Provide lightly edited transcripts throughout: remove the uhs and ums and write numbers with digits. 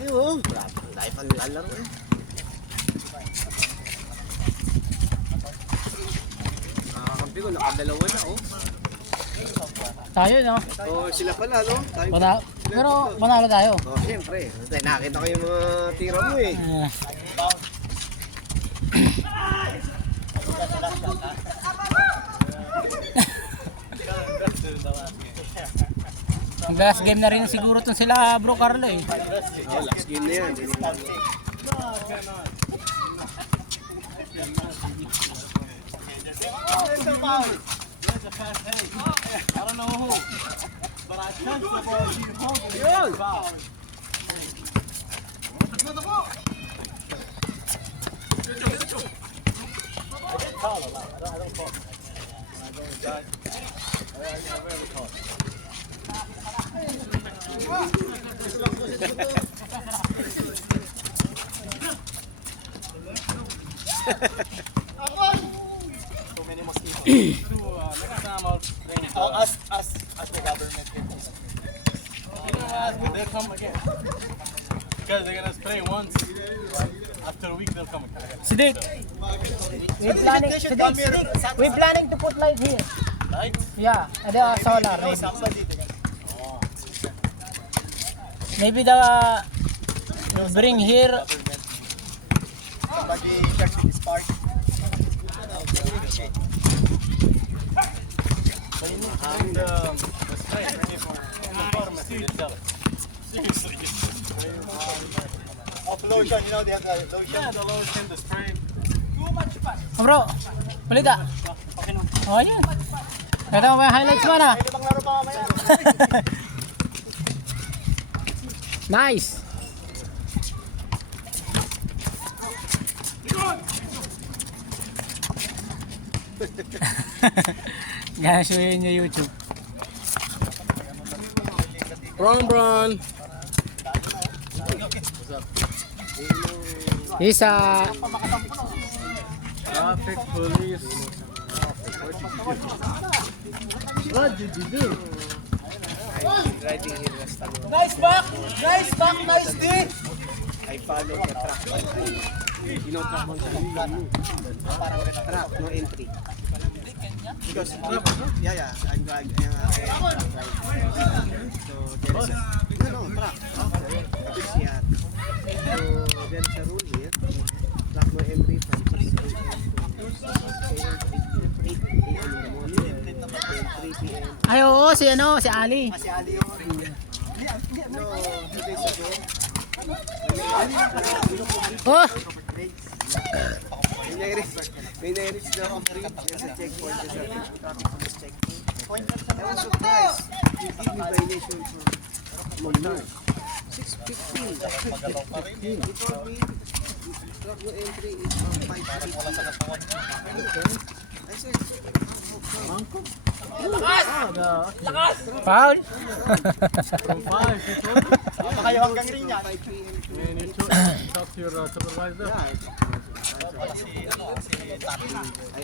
Ayun, dahil pa nilalaro eh. Nakakampi ko, nakadalawa na oh. Tayo, no? Oh, sila pala, no? Tayo Pero manalo tayo. oh, siyempre. Nakita ko yung mga tira mo eh. Ang last game na rin siguro itong sila Bro Carlo eh. Oh, last game na yan. I don't know who, but I touched the ball. She holding it. Foul. Too many mosquitoes. Next time I'll bring us the government. You know what? They'll come again. Because they're gonna spray once. After a week they'll come again. Sidik! We're planning to put light here. Light? Yeah, the solar. No, somebody they're gonna. Maybe the bring here. Somebody checks this part. And the spray from the pharmacy itself. Seriously. Of lotion, you know they have the lotion. Yeah, the lotion, the spray. Oh, bro, balita. Oh, yan. Kaya mo ba yung highlights mo na? Maglaro pa mamaya. Nice! Ganyan siya yun yung YouTube. Bron. Isa. Traffic police. What did you do? Riding here was Nice back! Nice back! Nice D! I followed the track. You know track on track, no entry. Because yeah, I'm driving. So there is a track. This year. So there is a rule here. Track no entry from 6 a.m. to 8 a.m. in the morning, then 3 p.m. Ay, oo, si Ali. Si Ali yun. No, 2 days ago. Oh! May nairis na akong bridge. There's a checkpoint. There's a traffic police checkpoint. I was surprised. He gave me violation for Monday. 6:15. He told me truck no entry is from 5:15. I said, Foul? from 5 he told me. Baka kayo hanggang rin yan. 5 p.m. to And you talk to your supervisor? yeah. I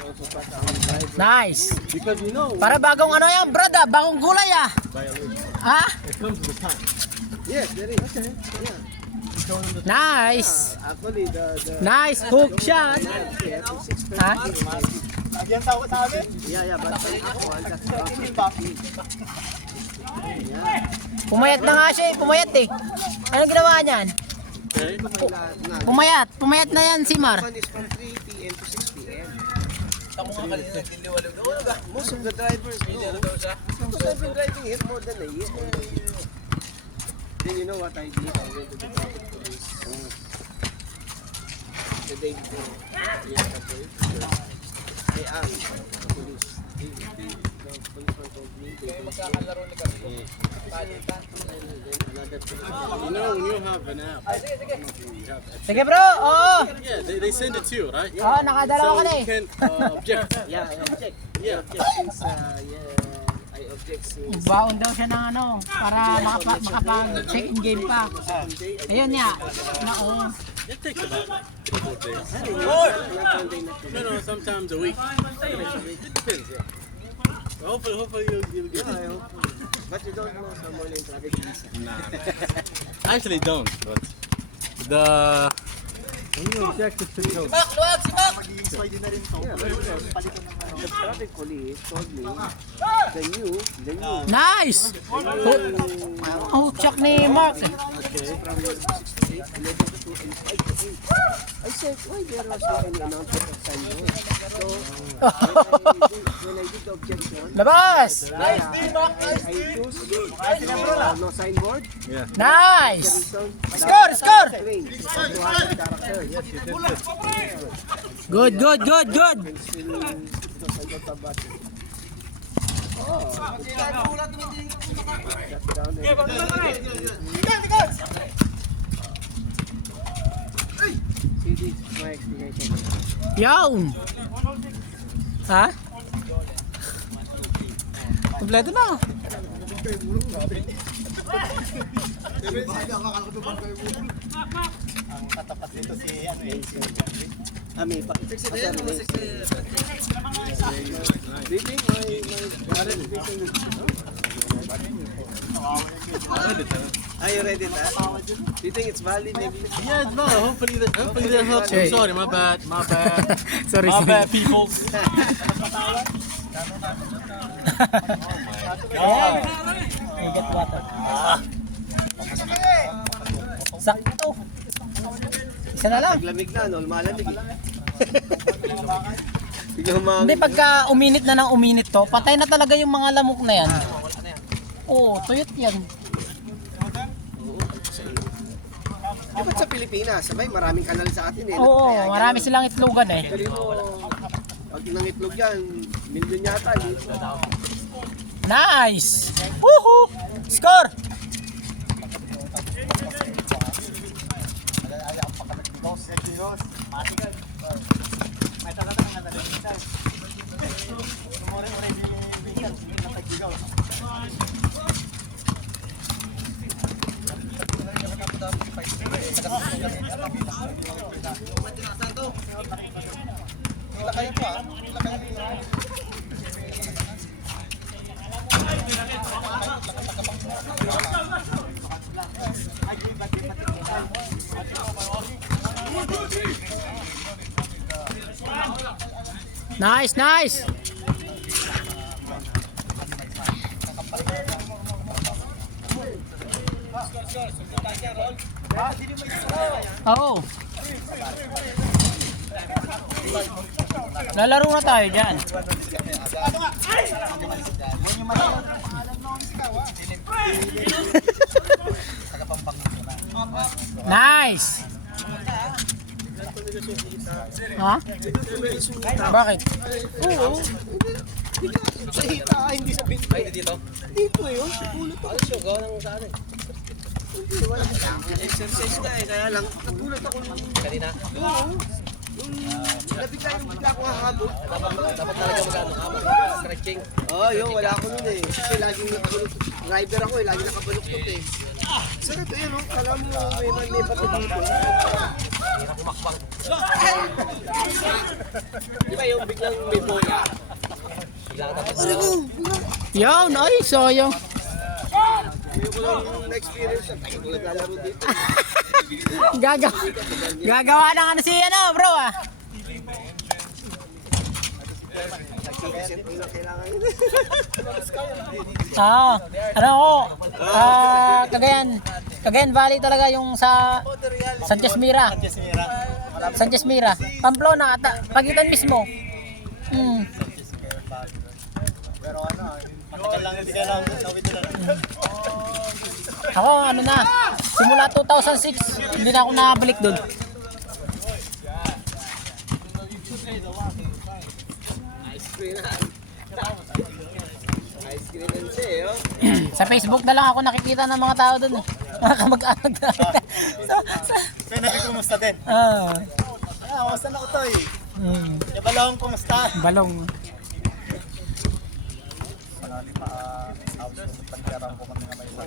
also talked to the driver. Nice! Because you know, Para bagong ano yan, brad ah, bagong gulay ah. Ha? It comes with the time. yes, there is. Yeah. Nice! Actually, the Nice hook shot! yeah, to 6:30. Ha? Yan sa amin. Yeah, but ako, I'll just drop it. Yeah. Pumayat na nga siya eh, pumayat eh. Anong ginawa niyan? Pumayat na yan si Mar. One is from 3 p.m. to 6 p.m. Most of the drivers know. Because I've been driving here more than a year. Then you know what I did? I went to the traffic police. The day before. They asked the police. The policeman told me they don't know. You know, when you have an app, you have a- Sige bro, oo. yeah, they send it to you, right? Oo, nakadalawa ka So na you eh. can object. Yeah, I object. Yeah. Since, I object since Baon daw siya ng ano, para makapag-check-in game pa. Ayun niya. Oo. It takes about like 3 days. No, sometimes a week. It depends, yeah. Hopefully you'll get it. But you don't know someone in traffic police. Nah. I actually don't, but the objective to go. Yeah, but the traffic police told me the new Nice! Oh, check ni Mark. from 6 to 8, 11 to 2, and 5 to 8. I said, why there was no any announcement of signboard? So, when I did the objection, Labas! I chose no signboard. Nice! Reason, Score, score! plain, to have the character. Good, good, good, good. See, this is my explanation. Yawn! Ha? Kompleto na. May pakifix it in. Do you think my are you ready, Dad? Do you think it's valid? Maybe? Yeah, it's valid. Hopefully that helps. I'm sorry, my bad. Sorry. My bad, people. You get water. Sakto. Isa na lang. Lamig na, no? Malamig eh. Biglang mga... Hindi, pagka uminit na ng uminit to, patay na talaga yung mga lamok na yan. Oo, tuyot yan. Dapat sa Pilipinas, sabay maraming kanal sa atin eh. Oo, Kaya marami ganun. silang itlogan eh. Pero pag nangitlog yan, milyon yata. Nice! Woohoo! Score! Nice, nice! Oo. Lalaro na tayo dyan. Nice! Ha? Bakit? Oo. Sa hita, hindi sa binti. Ay, dito? Dito eh, oh. Nagulat ako. Ano siya, gawa ng saan eh? Hindi, wala. Exercise nga eh, kaya lang, nagulat ako nung... Kanina? Oo. Nabigla yung bigla ako hahabot. Dapat talaga magano stretching. Oo, yun, wala ako nun eh. Kasi laging nakabaluktot. Driver ako eh, laging nakabaluktot eh. Sarap eh, no? Kala mo may bato dito. Di ba yung biglang may bola? Biglang tapos na. Yan, ay, sayang. Ngayon ko lang na-experience yan. Tayo ko naglalaro dito. Gagawa ng ano si ano, bro ah. Ano ako? Cagayan Valley talaga yung sa Sanchez Mira. Sanchez Mira. Pamplona ata, Pagitan mismo. Pero ano, matagal lang hindi kailangan tawid nila. Ako ano na, simula 2006, hindi na ako nakabalik doon. Ice cream na. Ice cream and say, oh. Sa Facebook na lang ako nakikita ng mga tao doon. Mga kamag-anak na. Kaya nagkikumusta din. Kumusta na ko to eh. Yung balong, kumusta? Balong.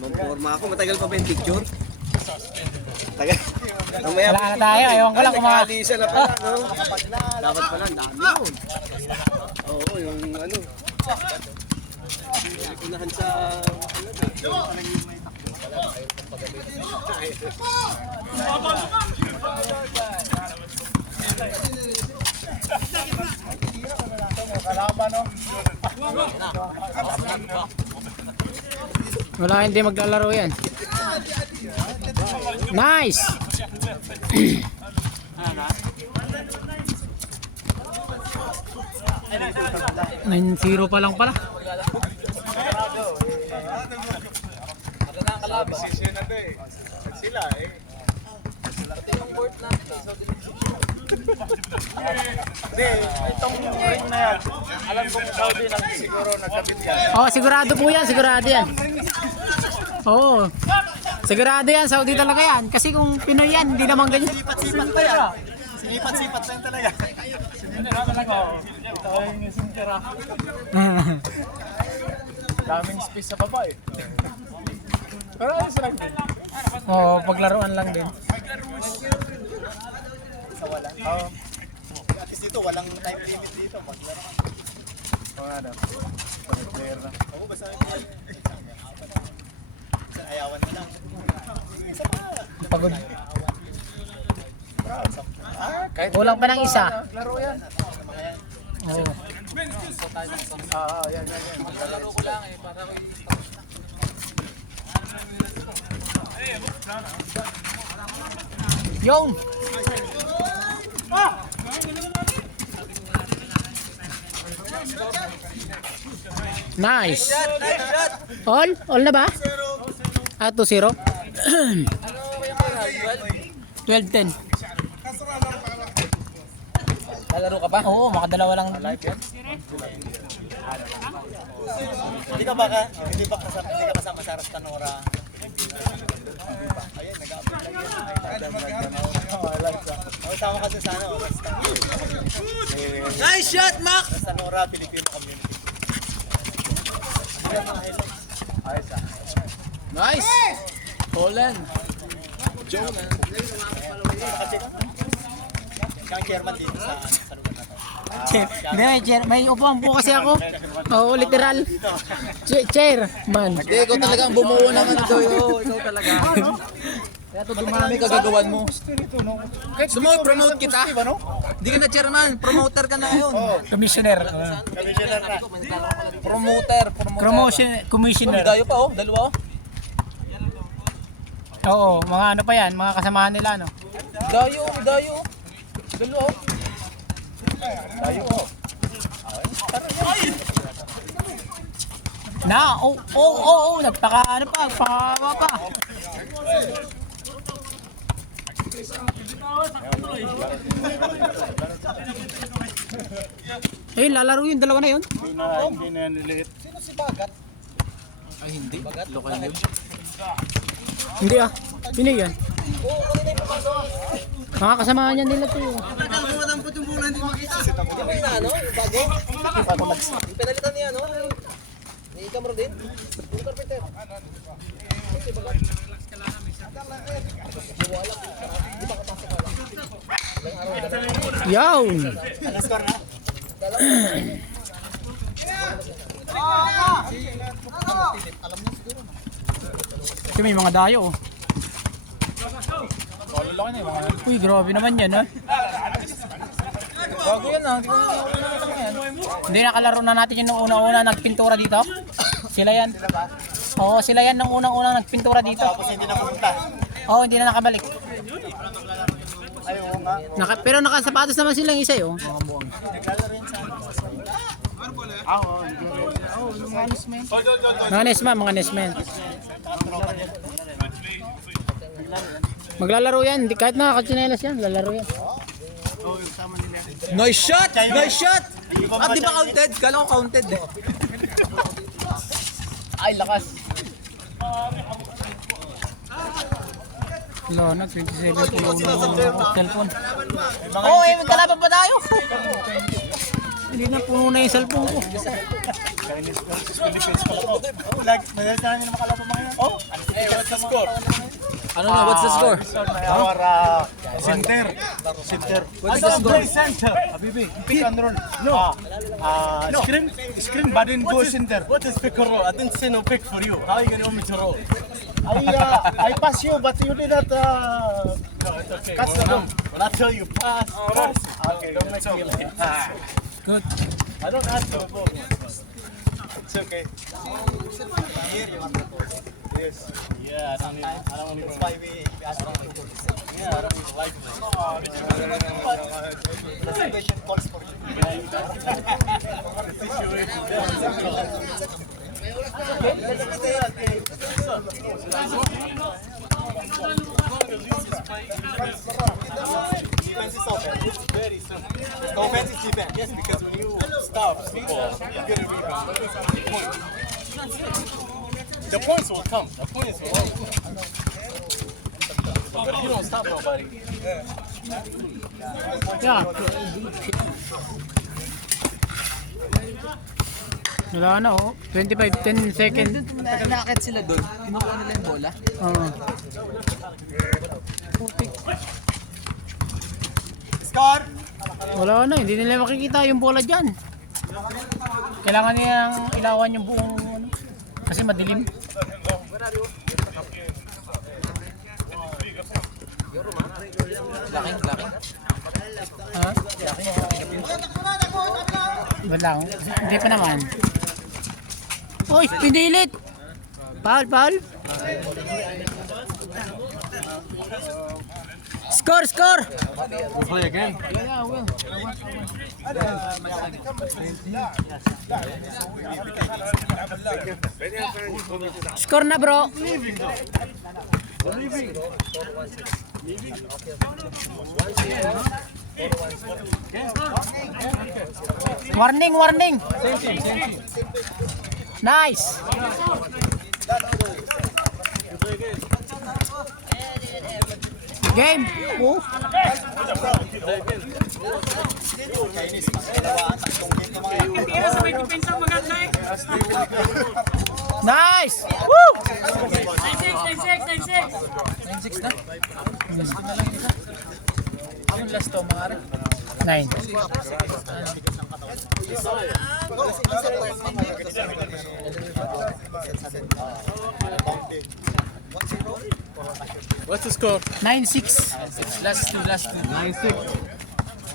Magporma ako, matagal pa ba yung picture? Tagal. Mamaya Wala na tayo, ewan ko lang kung mga... nag-aalisa na pala, no? Dapat pala, ang dami yun. Oo, yung ano. Unahan sa... Wala, hindi maglalaro yan. Nice! 9-0 pa lang pala. Sila eh. Hindi, itong ring na yan. Alam kong Saudi lang siguro nagkabit yan. Oh, sigurado po yan, sigurado yan. Oo. Sigurado yan, Saudi talaga yan. Kasi kung Pinoy yan, hindi naman ganyan. Sipat-sipat pa yan. Sinipat-sipat lang talaga. Ito yung messenger ah. Daming space sa baba eh. Pero ayos lang din. Oo, paglaruan lang din. Sa wala. Oo. At least dito, walang time limit dito. Oo nga daw. Player na. Oo, basta ayawan mo lang. Pagod. Kahit Kulang pa ng isa. laro yan. Oo. Yan. Laro ko lang eh. Para Yung! Nice! All? All na ba? 2-0? 12-10. Lalaro ka ba? Oo, makadalawa lang. Hindi ka kasama sa Rastanora. Ayun, nag-upload lang yun. Sama ka dun sa ano, Nice shot, Mac! Rastanora, Filipino community. Ayos ah. Nice! Poland. Kang chairman dito sa lugar na to. May upuan po kasi ako. Oo, literal. Chairman. Hindi, ikaw talaga ang bumuo ng ano doy. Ikaw talaga. Kaya ito dumami kagagawan mo. Promote kita. Hindi ka na chairman, promoter ka na ngayon. Commissioner. Commissioner na. Promoter. Commissioner. Dayo pa oh, dalawa oh. Oo, mga ano pa yan, mga kasamahan nila, no? Dayo. Dalawa oh. Dayo oh. Nagpaka, ano pa, pakawa pa. Lalaro yung dalawa na yun. Hindi na yan niliit. Ay hindi, lokal yun. Hindi sino yan? Mga kasamahan niya nila to. Hindi ba yun ano, yung bago? Yung penalitan niya ano? Ni Camero din? Yung carpenter. Hindi ba? Yawn! Ano score na? Kasi may mga dayo. Uy, grabe naman yan, ha? Bago yan ah. Hindi, nakalaro na natin yung una-una nagpintura dito. Sila yan. Oo, sila yan nung unang-unang nagpintura dito. Tapos hindi na pumunta. Oo, hindi na nakabalik. Ayaw nga. Pero nakasapatos naman silang isa, oh. Mga nesman. Maglalaro yan, kahit nakakatsinelas yan, lalaro yan. Nice shot! At di ba counted? Kala ko counted eh. Ay, lakas. Wala na, 27 kilo ng cellphone. May kalaban pa tayo. Hindi na, puno na yung cellphone ko. Philippines pala po. Madalas namin na makalapa mga yan. Oh, What's the score? Ano na, what's the score? Center. I don't play center. Habibi, pick and roll. No. Screen, but didn't go center. What is pick and roll? I didn't say no pick for you. How are you going to want me to roll? I pass you, but you did not. No, it's okay. When I tell you pass, pass. Okay, don't make me late. Good. I don't ask you a ball. It's okay. Yes. Yeah, I don't even. That's why we ask you to go. Yeah, I don't even like it. The situation calls for you. The Defense is offense. It's very simple. The offense is defense. Yes, because when you stop people, you get a rebound. But it's the point. The points will come. The points will come. But if you don't stop nobody. Yeah. Wala na oh. 25, 10 seconds. Nakakit sila doon. Kinukuha nila yung bola. Oo. Score! Wala na, hindi nila makikita yung bola dyan. Kailangan nilang ilawan yung buong ano, kasi madilim. Laking. Ha? Wala. Hindi pa naman. Uy, pinilit! Paul. Score! We'll play again. Yeah, well. Score na bro. Warning. Same team. Nice. Game. Oh. Nice. Woo. 9-6 na? Yung last to, mga 9. What's the score? 9-6. Last two. 9-6.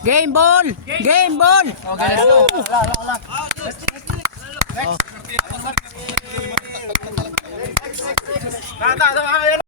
Game ball. Okay, let's go.